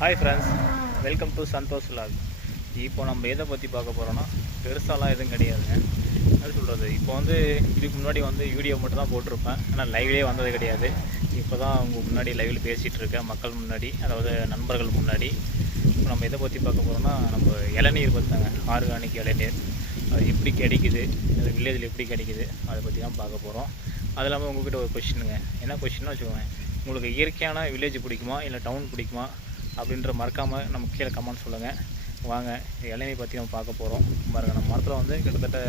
Hi friends, welcome to Santosh vlog. இப்போ நம்ம எதை பற்றி பார்க்க போகிறோன்னா பெருசாலாம் எதுவும் கிடையாதுங்க. அது சொல்கிறது இப்போ இதுக்கு முன்னாடி வீடியோ மட்டும் தான் போட்டிருப்பேன். ஆனால் லைவ்லேயே வந்தது கிடையாது. இப்போ தான் உங்கள் முன்னாடி லைவில் பேசிகிட்டு இருக்கேன், மக்கள் முன்னாடி, அதாவது நண்பர்கள் முன்னாடி. இப்போ நம்ம எதை பற்றி பார்க்க போகிறோன்னா நம்ம இளநீர் பார்த்தாங்க, ஆர்கானிக் இளநீர். அது எப்படி கிடைக்குது, அது வில்லேஜில் எப்படி கிடைக்குது, அதை பற்றி தான் பார்க்க போகிறோம். அது இல்லாமல் உங்கள்கிட்ட ஒரு கொஷினுங்க. என்ன கொஷின்னா வச்சுக்கோங்க, உங்களுக்கு இயற்கையான வில்லேஜ் பிடிக்குமா இல்லை டவுன் பிடிக்குமா அப்படின்ற மறக்காமல் நம்ம கீழே கமெண்ட் சொல்லுங்கள். வாங்க இளநீர் பற்றி நம்ம பார்க்க போகிறோம். பாருங்கள், நம்ம மரத்தில் கிட்டத்தட்ட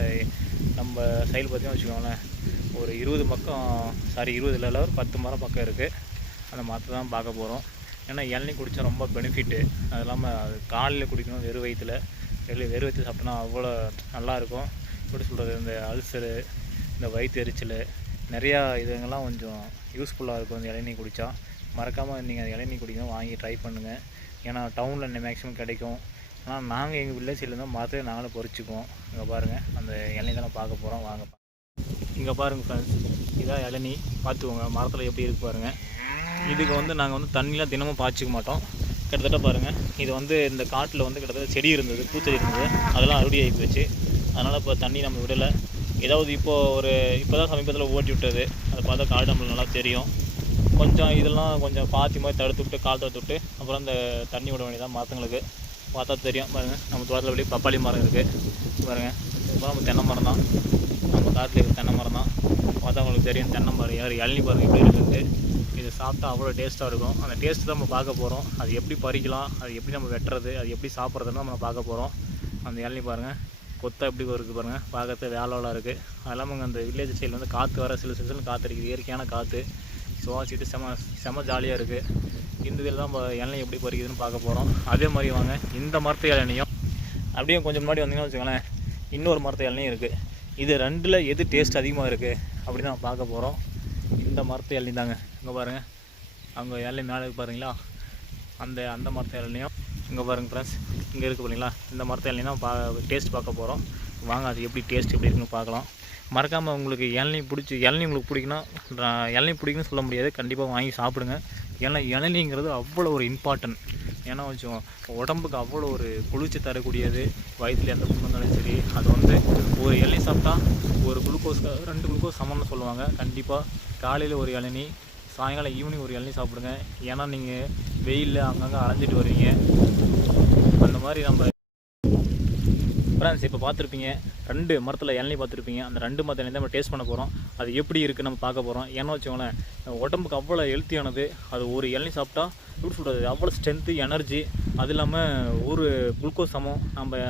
நம்ம சைடு பார்த்தீங்கன்னா வச்சுக்கோங்களேன், ஒரு 20 பக்கம், 20 இல்லை ஒரு 10 மரம் பக்கம் இருக்குது. அந்த மரத்தை தான் பார்க்க போகிறோம். ஏன்னா இளநீர் குடித்தா ரொம்ப பெனிஃபிட்டு. அது இல்லாமல் அது காலையில் குடிக்கணும், வெறும் வயிற்றில். வெறும் வயிற்று சாப்பிட்டோன்னா அவ்வளோ நல்லாயிருக்கும். எப்படி சொல்கிறது, இந்த அல்சரு, இந்த வயிற்று எரிச்சல், நிறையா இதுங்கெல்லாம் கொஞ்சம் யூஸ்ஃபுல்லாக இருக்கும் இந்த இளநீர் குடித்தா. மறக்காமல் நீங்கள் அந்த இளநீர் குடிக்கணும், வாங்கி ட்ரை பண்ணுங்கள். ஏன்னா டவுனில் மேக்ஸிமம் கிடைக்கும். ஆனால் நாங்கள் எங்கள் வில்லேஜில் இருந்தால் மரத்தை நாங்களும் பொறிச்சிக்குவோம். இங்கே பாருங்கள், அந்த இளநீர் தான் பார்க்க போகிறோம். வாங்க, இங்கே பாருங்கள் ஃப்ரெண்ட்ஸ், இதான் இளநீர். பார்த்துக்கோங்க மரத்தில் எப்படி இருக்கு பாருங்கள். இதுக்கு நாங்கள் தண்ணிலாம் தினமும் பாய்ச்சிக்க மாட்டோம். கிட்டத்தட்ட பாருங்கள், இது இந்த காட்டில் கிட்டத்தட்ட செடி இருந்தது, பூச்செடி இருந்தது, அதெல்லாம் அறுவடை ஆகி போச்சு. அதனால் இப்போ தண்ணி நம்ம விடலை. ஏதாவது இப்போ தான் சமீபத்தில் ஓட்டி விட்டது. அதை பார்த்தா காடு நம்மளுக்கு நல்லா தெரியும். கொஞ்சம் இதெல்லாம் கொஞ்சம் பாத்தி மாதிரி தடுத்து விட்டு, கால் தடுத்து விட்டு அப்புறம் அந்த தண்ணி விட வேண்டியதான் மரத்துங்களுக்கு. பார்த்தா தெரியும் பாருங்கள், நம்ம தோட்டத்தில் வெளியே பப்பாளி மரம் இருக்குது பாருங்கள். இப்போ நம்ம தென்னை மரம் தான், நம்ம காட்டில் இருக்கிற தென்னை மரம் தான். பார்த்தா உங்களுக்கு தெரியும் தென்னை மரம். இளநீர் பாருங்கள் எப்படி இருக்குது. இது சாப்பிட்டா அவ்வளோ டேஸ்ட்டாக இருக்கும். அந்த டேஸ்ட்டு தான் நம்ம பார்க்க போகிறோம். அது எப்படி பறிக்கலாம், அது எப்படி நம்ம வெட்டுறது, அது எப்படி சாப்பிட்றதுன்னு நம்ம பார்க்க போகிறோம். அந்த இளநீர் பாருங்கள், கொத்தா எப்படி இருக்குது பாருங்கள், பார்க்கறது வேலைலாம் இருக்குது. அது இல்லாமல் அந்த வில்லேஜ் சைடில் காற்று வர சில சில காற்று இருக்குது, இயற்கையான காற்று. சுவாசிட்டு செம ஜாலியாக இருக்குது. இந்த இதில் தான் இளநீர் எப்படி பறிக்குதுன்னு பார்க்க போகிறோம். அதே மாதிரி வாங்க, இந்த மரத்து இளநியும் அப்படியே கொஞ்சம் முன்னாடி வந்தீங்கன்னா வச்சுக்கோங்களேன், இன்னொரு மரத்து இளநியும் இருக்குது. இது ரெண்டில் எது டேஸ்ட் அதிகமாக இருக்குது அப்படின்னு தான் பார்க்க போகிறோம். இந்த மரத்து இளநீ தாங்க. இங்கே பாருங்கள், அவங்க இளநீ மேலே பாருங்களா, அந்த மரத்து இளநியும் இங்கே பாருங்கள் ஃப்ரெண்ட்ஸ், இங்கே இருக்குது பாருங்களா, இந்த மரத்து இளநீ தான் டேஸ்ட் பார்க்க போகிறோம். வாங்க, அது எப்படி டேஸ்ட் எப்படி இருக்குன்னு பார்க்கலாம். மறக்காமல் உங்களுக்கு இளநீர் உங்களுக்கு பிடிக்குன்னு சொல்ல முடியாது, கண்டிப்பாக வாங்கி சாப்பிடுங்க. ஏன்னா இளநீங்கிறது அவ்வளோ ஒரு இம்பார்ட்டன்ட். ஏன்னா கொஞ்சம் உடம்புக்கு அவ்வளோ ஒரு குளிர்ச்சி தரக்கூடியது. வயிற்றுல எந்த புண்ணு இருந்தாலும் சரி, அது ஒரு இளநீர் சாப்பிட்டா ஒரு குளுக்கோஸ் 2 குளுக்கோஸ் சமம்னு சொல்லுவாங்க. கண்டிப்பாக காலையில் ஒரு இளநீர், சாயங்காலம் ஈவினிங் ஒரு இளநீர் சாப்பிடுங்க. ஏன்னா நீங்கள் வெயிலில் அங்கங்கே அலைஞ்சிட்டு வருவீங்க. அந்த மாதிரி நம்ம ஃப்ரெண்ட்ஸ் இப்போ பார்த்துருப்பீங்க, 2 மரத்தில் இளநீர் பார்த்துருப்பீங்க. அந்த 2 மரத்தில் இளநீர் நம்ம டேஸ்ட் பண்ண போகிறோம். அது எப்படி இருக்குது நம்ம பார்க்க போகிறோம். ஏன்னா வச்சுக்கோங்களேன், உடம்புக்கு அவ்வளோ ஹெல்த்தியானது. அது ஒரு இளநீர் சாப்பிட்டா எப்படி சொல்கிறது, அவ்வளோ ஸ்ட்ரென்த்து, எனர்ஜி. அது இல்லாமல் ஒரு குளுக்கோஸ் சமம். நம்ம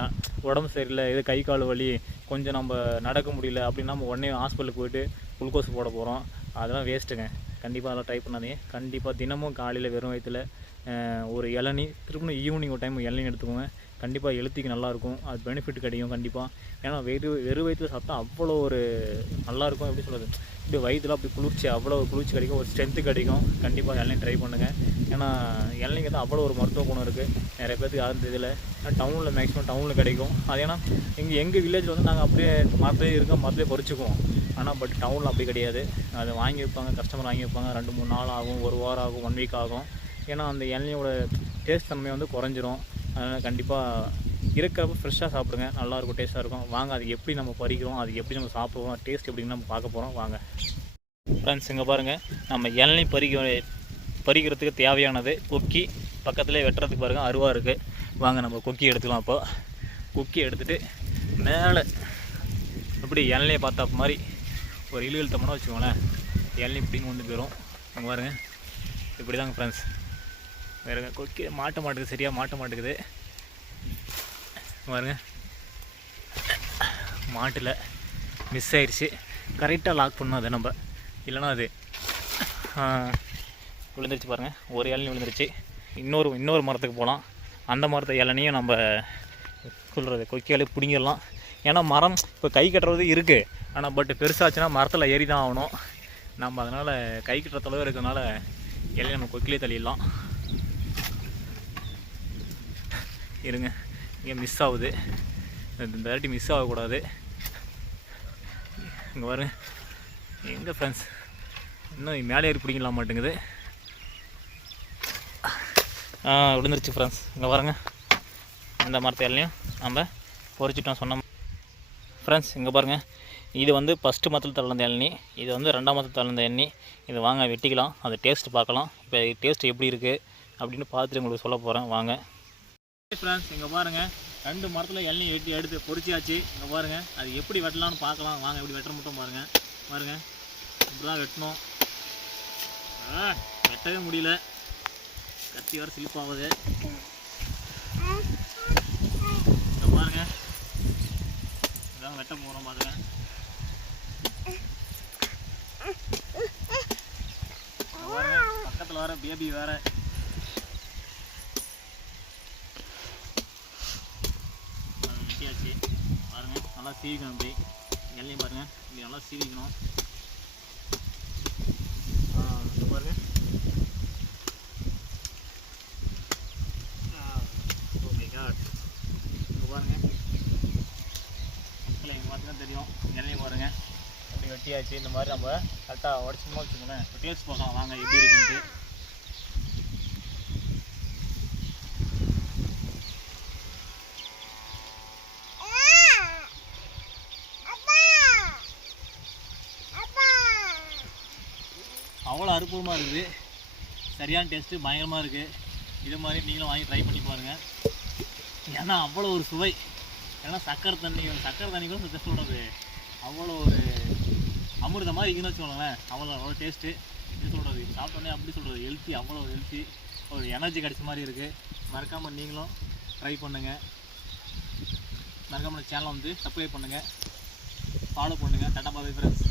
உடம்பு சரியில்லை, இது கை கால் வலி, கொஞ்சம் நம்ம நடக்க முடியல அப்படின்னா நம்ம உடனே ஹாஸ்பிட்டலுக்கு போய்ட்டு குளுக்கோஸ் போட போகிறோம். அதெல்லாம் வேஸ்ட்டுங்க. கண்டிப்பாக அதெல்லாம் ட்ரை பண்ணாதீங்க. கண்டிப்பாக தினமும் காலையில் வெறும் வயிற்றில் ஒரு இளநீர், திரும்ப ஈவினிங் ஒரு டைம் இளநீர் எடுத்துக்கோங்க. கண்டிப்பாக ஹெல்த்திக்கு நல்லாயிருக்கும், அது பெனிஃபிட் கிடைக்கும் கண்டிப்பாக. ஏன்னா வெறும் வயிற்றில் சாப்பிட்டா அவ்வளோ ஒரு நல்லாயிருக்கும். எப்படி சொல்கிறது, இப்படி வயிற்றுலாம் அப்படி குளிர்ச்சி, அவ்வளோ குளிர்ச்சி கிடைக்கும், ஒரு ஸ்ட்ரென்த்து கிடைக்கும். கண்டிப்பாக இளநீர் ட்ரை பண்ணுங்கள். ஏன்னா இளநீங்க தான் அவ்வளோ ஒரு மருத்துவ குணம் இருக்குது. நிறைய பேருக்கு யாரும் தெரியல. டவுனில் மேக்ஸிமம் டவுனில் கிடைக்கும். அது ஏன்னா எங்கள் வில்லேஜில் நாங்கள் அப்படியே மரத்துலேயே இருக்கோம், மரத்துலேயே பறிச்சுக்குவோம். ஆனால் பட் டவுனில் அப்படி கிடையாது. அதை வாங்கி வைப்பாங்க, கஸ்டமர் வாங்கி வைப்பாங்க. 2-3 நாள் ஆகும், 1 வாரம் ஆகும், 1 வீக் ஆகும். ஏன்னா அந்த இளநியோட டேஸ்ட் தன்மை குறைஞ்சிரும். அதனால் கண்டிப்பாக இருக்கிறப்ப ஃப்ரெஷ்ஷாக சாப்பிடுங்க, நல்லாயிருக்கும், டேஸ்ட்டாக இருக்கும். வாங்க, அது எப்படி நம்ம பறிக்கிறோம், அது எப்படி நம்ம சாப்பிடுவோம், டேஸ்ட் எப்படின்னு நம்ம பார்க்க போகிறோம். வாங்க ஃப்ரெண்ட்ஸ், இங்கே பாருங்கள், நம்ம இளநீர் பறிக்கிறதுக்கு தேவையானது கொக்கி. பக்கத்துலேயே வெட்டுறதுக்கு பாருங்கள் அருவா இருக்குது. வாங்க நம்ம கொக்கி எடுத்துக்கலாம். இப்போ கொக்கி எடுத்துகிட்டு மேலே எப்படி இளநியை பார்த்தா மாதிரி ஒரு இழுத்தோம்னா வச்சுக்கோங்களேன், இளநீர் இப்படிங்க போயிடும். அங்கே பாருங்கள், இப்படி தாங்க ஃப்ரெண்ட்ஸ். வேறுங்க கொக்கி மாட்ட மாட்டேங்குது, சரியாக மாட்ட மாட்டேங்குது பாருங்க. மாட்டில் மிஸ் ஆயிடுச்சு. கரெக்டாக லாக் பண்ணணும் அதை நம்ம, இல்லைனா அது விழுந்துருச்சு பாருங்கள். ஒரு இளநீர் விழுந்துருச்சு. இன்னொரு மரத்துக்கு போகலாம். அந்த மரத்தை இளநியும் நம்ம சொல்கிறது கொக்கியாலே பிடிங்கிடலாம். ஏன்னா மரம் இப்போ கை கட்டுறது இருக்குது, ஆனால் பட் பெருசாச்சுன்னா மரத்தில் ஏறி தான் ஆகணும். நம்ம அதனால் கை கட்டுற தொலைவு இருக்கிறதுனால இலையை நம்ம கொக்கிலே தள்ளிடலாம். இருங்க, இங்கே மிஸ் ஆகுது. இந்த வாட்டி மிஸ் ஆகக்கூடாது. இங்கே பாருங்க, எங்கே ஃப்ரெண்ட்ஸ் இன்னும் மேலே ஏறி பிடிக்கலாம் மாட்டேங்குது. விழுந்துருச்சு ஃப்ரெண்ட்ஸ். இங்கே பாருங்கள், இந்த மரத்து இலையும் நம்ம பொறிச்சிட்டோம் சொன்ன ஃப்ரெண்ட்ஸ். இங்கே பாருங்கள், இது வந்து ஃபஸ்ட்டு மரத்தில் தள்ளின இளநீ, இது வந்து 2ஆம் மரத்தில் தள்ளின இளநீ. இது வாங்க வெட்டிக்கலாம், அது டேஸ்ட்டு பார்க்கலாம். இப்போ டேஸ்ட் எப்படி இருக்குது அப்படின்னு பார்த்துட்டு உங்களுக்கு சொல்ல போகிறேன் வாங்க ஃப்ரெண்ட்ஸ். இங்கே பாருங்கள், 2 மரத்தில் இளநீ வெட்டி எடுத்து பொறிச்சியாச்சு. இங்கே பாருங்கள், அது எப்படி வெட்டலான்னு பார்க்கலாம் வாங்க. எப்படி வெட்டுற மட்டும் பாருங்கள். இப்படி தான் வெட்டணும். வெட்டவே முடியல, கத்தி வர சிலிப்பாகுது. இங்கே பாருங்கள், இதான் வெட்ட போகிறோம் பாருங்க. பக்கத்தில் வர பேபி வேறு. வெட்டியாச்சு பாருங்கள். நல்லா சீவிக்கணும், அப்படி எல்லையும் பாருங்கள், இப்படி நல்லா சீவிக்கணும். பாருங்கள், இங்கே பாருங்கள் மக்களை, எங்கள் பார்த்தீங்கன்னா தெரியும். எல்லையும் பாருங்கள் அப்படி வெட்டியாச்சு. இந்த மாதிரி நம்ம கரெக்டாக உடச்சிக்கணுமா வச்சுக்கோங்களேன். இப்போ டேஸ்ட் பார்க்கலாம் வாங்க எப்படி இருக்குன்ட்டு. அவ்வளோ அற்புதமாக இருக்குது, சரியான டேஸ்ட்டு, பயங்கரமாக இருக்குது. இது மாதிரி நீங்களும் வாங்கி ட்ரை பண்ணி பாருங்கள். ஏன்னா அவ்வளோ ஒரு சுவை. ஏன்னா சக்கரை தண்ணி கூட சொல்கிறது அவ்வளோ ஒரு அமிர்த மாதிரி இருக்குன்னு வச்சுக்கோங்களேன். அவ்வளோ டேஸ்ட்டு. இது சொல்கிறது சாப்பிட்டோன்னே அப்படி சொல்கிறது ஹெல்த்தி, அவ்வளோ ஹெல்த்தி, ஒரு எனர்ஜி கிடச்ச மாதிரி இருக்குது. மறக்காமல் நீங்களும் ட்ரை பண்ணுங்கள். மறக்காமல் சேனலை வந்து சப்ஸ்கிரைப் பண்ணுங்கள், ஃபாலோ பண்ணுங்கள். Tata bye friends.